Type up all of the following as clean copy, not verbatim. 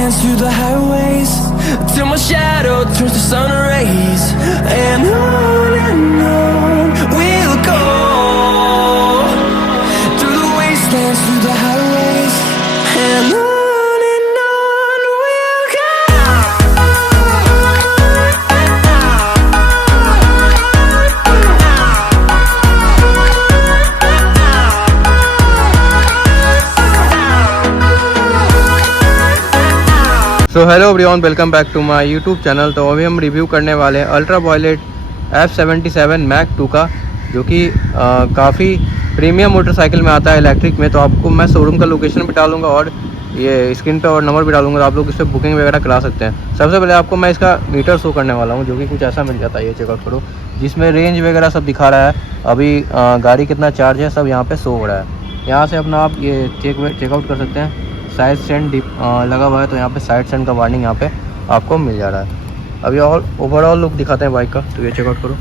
wastelands, through the highways, till my shadow turns to sun rays. And on we'll go, through the wastelands, through the highways, and on we'll go. So hello everyone, welcome back to my YouTube channel. तो अभी हम review करने वाले हैं ultra violet F77 Mac 2 का, जो कि काफ़ी प्रीमियम मोटरसाइकिल में आता है इलेक्ट्रिक में। तो आपको मैं शोरूम का लोकेशन भी डालूंगा और ये स्क्रीन पे और नंबर भी डालूंगा, तो आप लोग इस पर बुकिंग वगैरह करा सकते हैं। सबसे पहले आपको मैं इसका मीटर शो करने वाला हूँ, जो कि कुछ ऐसा मिल जाता है, ये चेकआउट करो, जिसमें रेंज वगैरह सब दिखा रहा है। अभी गाड़ी कितना चार्ज है सब यहाँ पर शो हो रहा है। यहाँ से अपना आप ये चेकआउट कर सकते हैं। साइड स्टैंड लगा हुआ है, तो यहाँ पे साइड स्टैंड का वार्निंग यहाँ पे आपको मिल जा रहा है। अभी और ओवरऑल लुक दिखाते हैं बाइक का, तो ये चेकआउट करो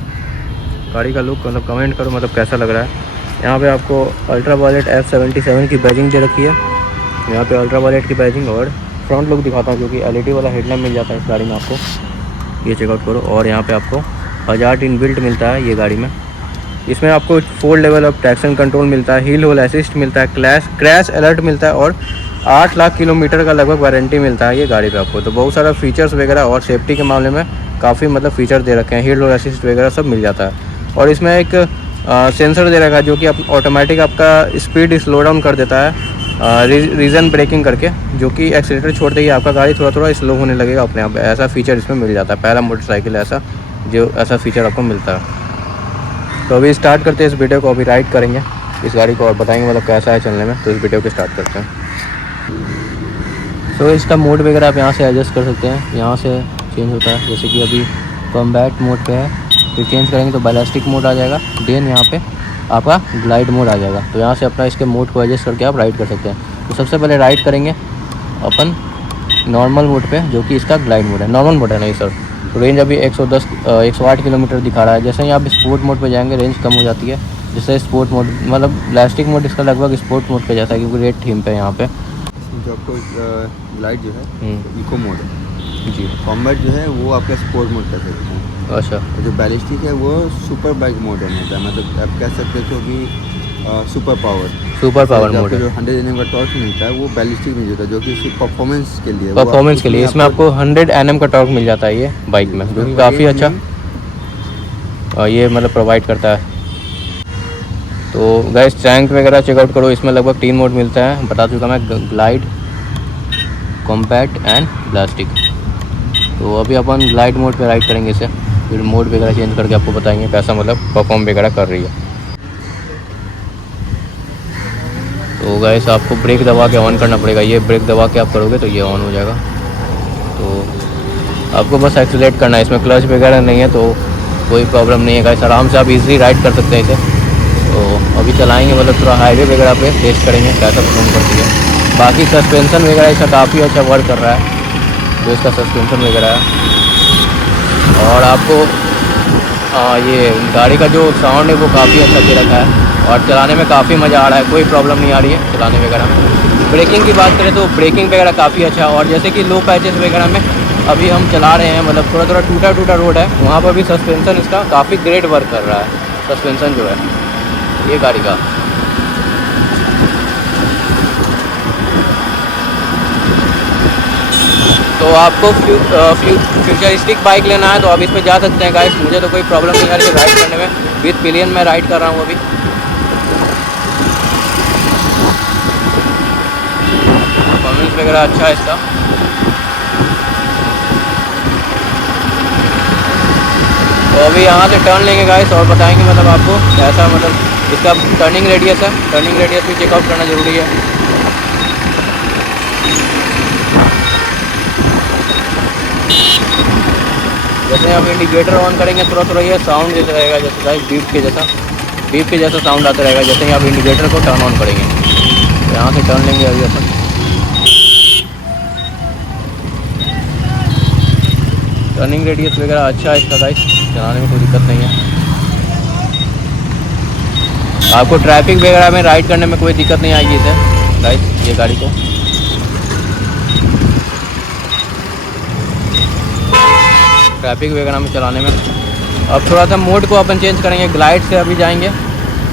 गाड़ी का लुक, मतलब कमेंट करो मतलब कैसा लग रहा है। यहाँ पे आपको अल्ट्रा वायलेट F77 की बैजिंग दे रखी है, यहाँ पे अल्ट्रा वायलेट की बैजिंग। और फ्रंट लुक दिखाता हूँ, जो कि LED वाला हेडलैम्प मिल जाता है इस गाड़ी में आपको, ये चेकआउट करो। और यहाँ पर आपको हजार्ड इनबिल्ट मिलता है ये गाड़ी में। इसमें आपको 4 लेवल ऑफ ट्रैक्शन कंट्रोल मिलता है, हिल होल असिस्ट मिलता है, क्रैश अलर्ट मिलता है, और 8 लाख किलोमीटर का लगभग वारंटी मिलता है ये गाड़ी पे आपको। तो बहुत सारा फीचर्स वगैरह और सेफ्टी के मामले में काफ़ी मतलब फीचर दे रखे हैं, हिल होल असिस्ट वगैरह सब मिल जाता है। और इसमें एक सेंसर दे रखा है, जो कि ऑटोमेटिक आपका स्पीड स्लो डाउन कर देता है रीजन ब्रेकिंग करके, जो कि एक्सीलेटर छोड़ते ही आपका गाड़ी थोड़ा थोड़ा स्लो होने लगेगा अपने आप। ऐसा फीचर इसमें मिल जाता है, पहला मोटरसाइकिल ऐसा फीचर आपको मिलता है। तो अभी स्टार्ट करते हैं इस वीडियो को, अभी राइड करेंगे इस गाड़ी को और बताएंगे मतलब कैसा है चलने में। तो इस वीडियो को स्टार्ट करते हैं। तो इसका मोड वगैरह आप यहाँ से एडजस्ट कर सकते हैं, यहाँ से चेंज होता है। जैसे कि अभी कॉम्बैट मोड पे है, फिर चेंज करेंगे तो बैलिस्टिक मोड आ जाएगा, देन यहाँ पे आपका ग्लाइड मोड आ जाएगा। तो यहाँ से अपना इसके मोड को एडजस्ट करके आप राइड कर सकते हैं। तो सबसे पहले राइड करेंगे अपन नॉर्मल मोड पे, जो कि इसका ग्लाइड मोड है। नॉर्मल मोड है नहीं सर। तो रेंज अभी 108 किलोमीटर दिखा रहा है। जैसे ही आप स्पोर्ट मोड पे जाएंगे रेंज कम हो जाती है। जैसे स्पोर्ट मोड मतलब ब्लास्टिक मोड इसका लगभग स्पोर्ट मोड पे जैसा है, क्योंकि रेड थीम पे यहाँ पे जो आपको ग्लाइड जो है इको मोड है जी, कॉम्बैट जो है वो आपका स्पोर्ट मोड कर सकते हैं। अच्छा। और जो बैलिस्टिक है वो सुपर बाइक मोड में होता है, मतलब आप कह सकते हो कि सुपर पावर मोड है। जो 100 Nm का टॉर्क मिलता है वो बैलिस्टिक में होता है, जो कि सिर्फ परफॉर्मेंस के लिए इसमें आपको 100 Nm का टॉर्क मिल जाता है ये बाइक में, जो कि काफ़ी अच्छा ये मतलब प्रोवाइड करता है। तो गाइस टैंक वगैरह चेकआउट करो, इसमें लगभग 3 मोड मिलता है, बता चुका मैं, ग्लाइड, कॉम्पैक्ट एंड ब्लास्टिक। तो अभी अपन ग्लाइड मोड पे राइड करेंगे इसे, फिर मोड वगैरह चेंज करके आपको बताएंगे कैसा मतलब परफॉर्म वगैरह कर रही है। तो गाइस आपको ब्रेक दबा के ऑन करना पड़ेगा, ये ब्रेक दबा के आप करोगे तो ये ऑन हो जाएगा। तो आपको बस एक्सीलेरेट करना है, इसमें क्लच वगैरह नहीं है, तो कोई प्रॉब्लम नहीं है गाइस, आराम से आप इजीली राइड कर सकते हैं इसे। तो अभी चलाएंगे मतलब थोड़ा हाईवे वगैरह पे टेस्ट करेंगे कैसा परफॉर्म करती है। बाकी सस्पेंसन वगैरह इसका काफ़ी अच्छा वर्क कर रहा है, जो इसका सस्पेंसन वगैरह है। और आपको ये गाड़ी का जो साउंड है वो काफ़ी अच्छा दे रखा है, और चलाने में काफ़ी मज़ा आ रहा है, कोई प्रॉब्लम नहीं आ रही है चलाने वगैरह में। ब्रेकिंग की बात करें तो ब्रेकिंग वगैरह काफ़ी अच्छा है। और जैसे कि लो पैचेस वगैरह में अभी हम चला रहे हैं, मतलब थोड़ा थोड़ा टूटा रोड है, वहाँ पर भी सस्पेंसन इसका काफ़ी ग्रेट वर्क कर रहा है, सस्पेंसन जो है ये गाड़ी का। तो आपको फ्यूचरिस्टिक बाइक लेना है तो आप इस पे जा सकते हैं गाइस, मुझे तो कोई प्रॉब्लम नहीं आ रही है राइड करने में। विद पिलियन में राइड कर रहा हूँ अभी। परफॉर्मेंस वगैरह अच्छा है इसका। तो अभी यहाँ से टर्न लेंगे गाइस और बताएंगे मतलब आपको ऐसा, मतलब इसका टर्निंग रेडियस है, टर्निंग रेडियस भी चेकआउट करना ज़रूरी है। जैसे आप इंडिकेटर ऑन करेंगे थोड़ा थोड़ा ये साउंड देता रहेगा, जैसे गाइस बीप के जैसा साउंड आता रहेगा जैसे ही आप इंडिकेटर को टर्न ऑन करेंगे। तो यहाँ से टर्न लेंगे अभी अपन। टर्निंग रेडियस वगैरह अच्छा है इसका गाइस, चलाने में कोई दिक्कत नहीं है। आपको ट्रैफिक वगैरह में राइड करने में कोई दिक्कत नहीं आएगी इसे गाइस, ये गाड़ी को। ट्रैफिक वगैरह में चलाने में। अब थोड़ा सा मोड को अपन चेंज करेंगे, ग्लाइड से अभी जाएंगे,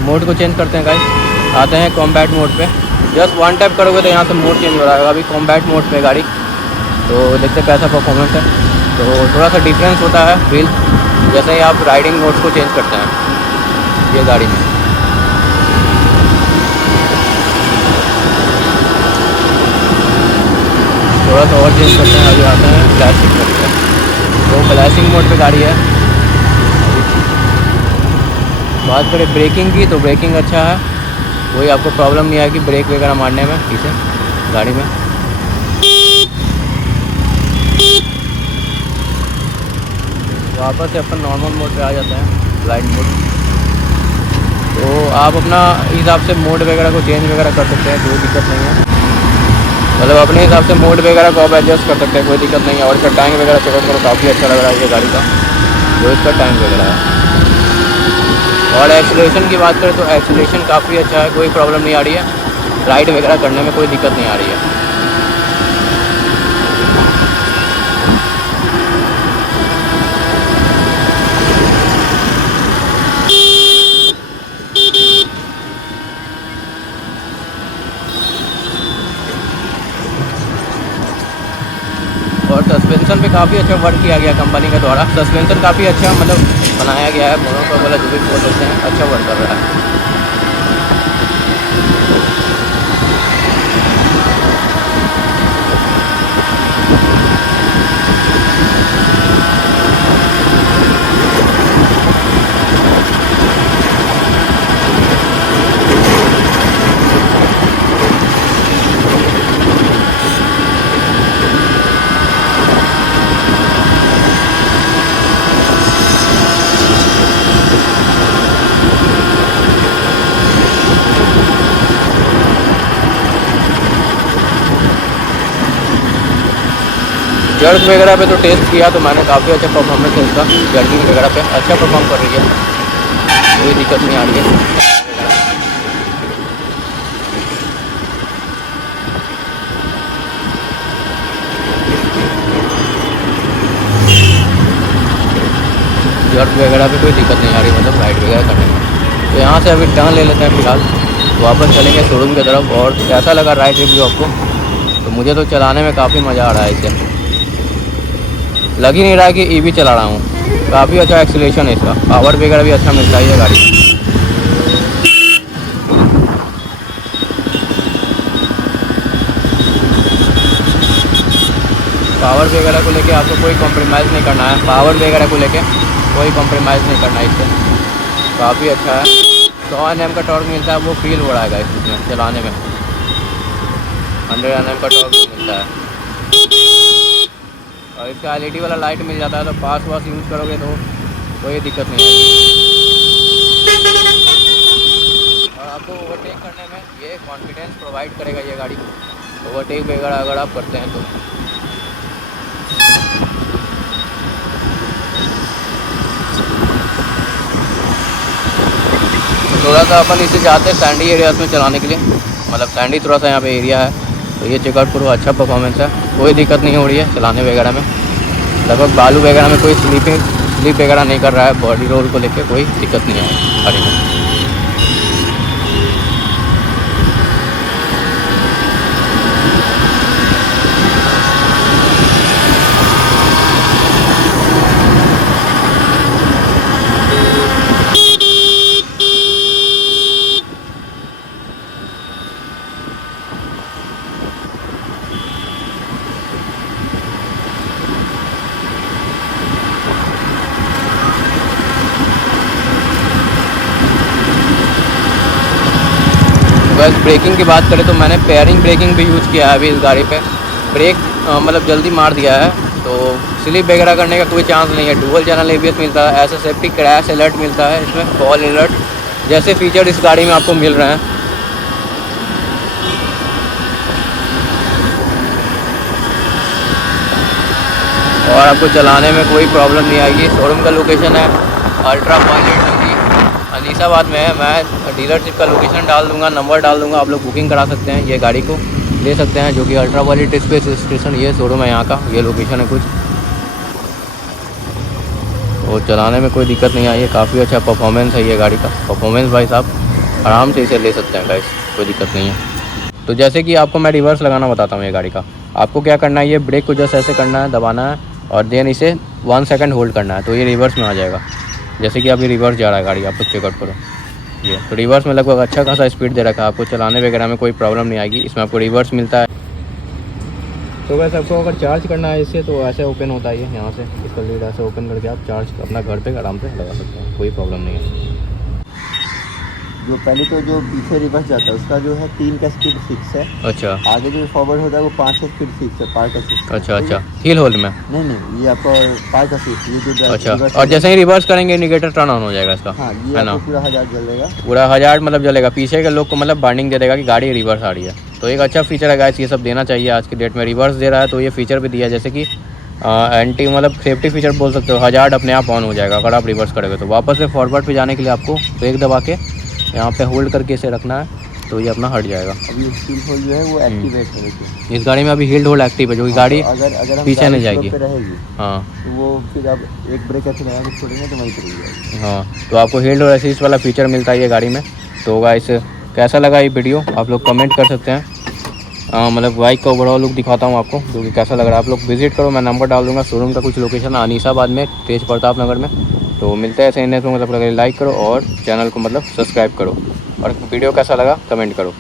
मोड को चेंज करते हैं गाइस। आते हैं कॉम्बैट मोड पे, जस्ट वन टैप करोगे तो यहाँ से मोड चेंज हो रहा है। अभी कॉम्बैट मोड पे गाड़ी, तो देखते हैं कैसा परफॉर्मेंस है। तो थोड़ा सा डिफरेंस होता है फील जैसे ही आप राइडिंग मोड्स को चेंज करते हैं ये गाड़ी में। थोड़ा सा और चेंज करते हैं, अभी आते हैं क्लासिक मोड पे। तो क्लासिक मोड पे गाड़ी है। बात करें ब्रेकिंग की, तो ब्रेकिंग अच्छा है, कोई आपको प्रॉब्लम नहीं आएगी ब्रेक वगैरह मारने में पीछे गाड़ी में। वापस से अपन नॉर्मल मोड पे आ जाते हैं, ग्लाइड मोड। तो आप अपना हिसाब से मोड वगैरह को चेंज वगैरह कर सकते हैं, कोई दिक्कत नहीं है। मतलब अपने हिसाब से मोड वगैरह को आप एडजस्ट कर सकते हैं, कोई दिक्कत नहीं है। और इसका टैंक वगैरह चेक करो, काफ़ी अच्छा लग रहा है ये गाड़ी का, जो इसका टैंक वगैरह है। और एक्सीलरेशन की बात करें तो एक्सीलरेशन काफ़ी अच्छा है, कोई प्रॉब्लम नहीं आ रही है, राइड वगैरह करने में कोई दिक्कत नहीं आ रही है। और सस्पेंशन पे काफ़ी अच्छा वर्क किया गया कंपनी के द्वारा। सस्पेंशन काफ़ी अच्छा मतलब बनाया गया है, मोनो का वाला जो भी बोल सकते हैं, अच्छा वर्क कर रहा है। जर्क वगैरह पे तो टेस्ट किया तो मैंने, काफ़ी अच्छा परफॉर्मेंस है इसका, जर्किंग वगैरह पे अच्छा परफॉर्म कर रही है, कोई दिक्कत नहीं आ रही है। जर्क वगैरह पे कोई दिक्कत नहीं आ रही, मतलब राइड वगैरह करने में। तो यहाँ से अभी टर्न ले लेते हैं फिलहाल, वापस चलेंगे शोरूम की तरफ। और कैसा लगा राइड रिव्यू आपको? तो मुझे तो चलाने में काफ़ी मज़ा आ रहा है इसे, लग ही नहीं रहा है कि ईवी चला रहा हूँ। काफ़ी अच्छा एक्सीलरेशन है इसका, पावर वगैरह भी अच्छा मिलता है ये गाड़ी। पावर वगैरह को लेके आपको कोई कॉम्प्रोमाइज़ नहीं करना है, पावर वगैरह को लेके कोई कॉम्प्रोमाइज़ नहीं करना है इससे, काफ़ी अच्छा है। 100 Nm का टॉर्क मिलता है, वो फील हो रहा है गाइस इसमें चलाने में। 100 Nm का टॉर्क मिलता है। और इसका LED वाला लाइट मिल जाता है, तो पास वास यूज़ करोगे तो कोई दिक्कत नहीं आएगी। और आपको ओवरटेक करने में ये कॉन्फिडेंस प्रोवाइड करेगा ये गाड़ी, ओवरटेक वगैरह अगर आप करते हैं तो। थोड़ा सा अपन इसे जाते हैं सैंडी एरियाज में चलाने के लिए, मतलब सैंडी थोड़ा सा यहाँ पे एरिया है, तो ये चेकआउट करो, अच्छा परफॉर्मेंस है, कोई दिक्कत नहीं हो रही है चलाने वगैरह में। लगभग बालू वगैरह में कोई स्लिप वगैरह नहीं कर रहा है, बॉडी रोल को लेके कोई दिक्कत नहीं है गाड़ी में। बस ब्रेकिंग की बात करें तो मैंने पेयरिंग ब्रेकिंग भी यूज़ किया है अभी इस गाड़ी पे। ब्रेक मतलब जल्दी मार दिया है, तो स्लिप वगैरह करने का कोई चांस नहीं है। डुअल चैनल ABS मिलता है, ऐसा सेफ्टी क्रैश अलर्ट मिलता है इसमें, फॉल अलर्ट जैसे फीचर इस गाड़ी में आपको मिल रहे हैं। और आपको चलाने में कोई प्रॉब्लम नहीं आएगी। शोरूम का लोकेशन है अल्ट्रा वॉयलेट अनीसाबाद में है। मैं डीलरशिप का लोकेशन डाल दूंगा, नंबर डाल दूंगा, आप लोग बुकिंग करा सकते हैं, ये गाड़ी को ले सकते हैं, जो कि अल्ट्रा वॉयलेट स्पेस स्टेशन ये शोरूम है यहाँ का, ये लोकेशन है कुछ। और चलाने में कोई दिक्कत नहीं आई है, काफ़ी अच्छा परफॉर्मेंस है ये गाड़ी का। परफॉर्मेंस भाई साहब आराम से इसे ले सकते हैं गाइस, कोई दिक्कत नहीं है। तो जैसे कि आपको मैं रिवर्स लगाना बताता हूँ ये गाड़ी का। आपको क्या करना है, ये ब्रेक को जस्ट ऐसे करना है, दबाना है और देन इसे 1 सेकंड होल्ड करना है, तो ये रिवर्स में आ जाएगा। जैसे कि अभी रिवर्स जा रहा है गाड़ी, आप लोग चेकआउट करो ये। तो रिवर्स में लगभग अच्छा खासा स्पीड दे रखा है, आपको चलाने वगैरह में कोई प्रॉब्लम नहीं आएगी। इसमें आपको रिवर्स मिलता है। तो वैसे आपको अगर चार्ज करना है इससे तो ऐसे ओपन होता है ये, यहाँ से इसका लीड ऐसे ओपन करके आप चार्ज अपना घर पे आराम से लगा सकते हैं, कोई प्रॉब्लम नहीं है। जो पहले तो जो पीछे रिवर्स जाता है उसका जो है 3 का स्पीड फिक्स है। अच्छा। आगे जो फॉरवर्ड होता है वो 5 का स्पीड फिक्स है, 5 का फिक्स। अच्छा अच्छा, हील होल्ड में? नहीं, ये आपका 5 का फिक्स, ये जो अच्छा। और जैसे ही रिवर्स करेंगे इंडिकेटर टर्न ऑन हो जाएगा इसका? हाँ, ये आपको पूरा 1000 जलेगा। पूरा 1000 मतलब जलेगा, पीछे के लोग को मतलब वार्निंग दे देगा कि गाड़ी रिवर्स आ रही है। तो एक अच्छा फीचर है गाइस, ये सब देना चाहिए आज की डेट में। रिवर्स दे रहा है तो ये फीचर भी दिया है, जैसे कि एंटी मतलब सेफ्टी फीचर बोल सकते हो। 1000 अपने आप ऑन हो जाएगा अगर आप रिवर्स करोगे तो। वापस से फॉरवर्ड पे जाने के लिए आपको ब्रेक दबा के यहाँ पे होल्ड करके इसे रखना है, तो ये अपना हट जाएगा। अभी हील होल्ड जो है वो एक्टिवेट है, देखिए इस गाड़ी में अभी हील होल्ड एक्टिव है, जो कि गाड़ी अगर पीछे नहीं जाएगी। रहेगी हाँ, तो वो फिर अब एक ब्रेक ऐसे लगा के छोड़ेंगे तो वहीं पर जाएगी। हाँ, तो आपको हील्ड और असिस्ट वाला फीचर मिलता है ये गाड़ी में। तो गाइस कैसा लगा ये वीडियो आप लोग कमेंट कर सकते हैं। मतलब बाइक का ओवरऑल लुक दिखाता हूँ आपको, जो कि कैसा लग रहा है। आप लोग विजिट करो, मैं नंबर डाल दूँगा। शोरूम का कुछ लोकेशन अनीसाबाद में, तेज प्रताप नगर में। तो मिलते हैं ऐसे ही, तो मतलब लाइक करो और चैनल को मतलब सब्सक्राइब करो, और वीडियो कैसा लगा कमेंट करो।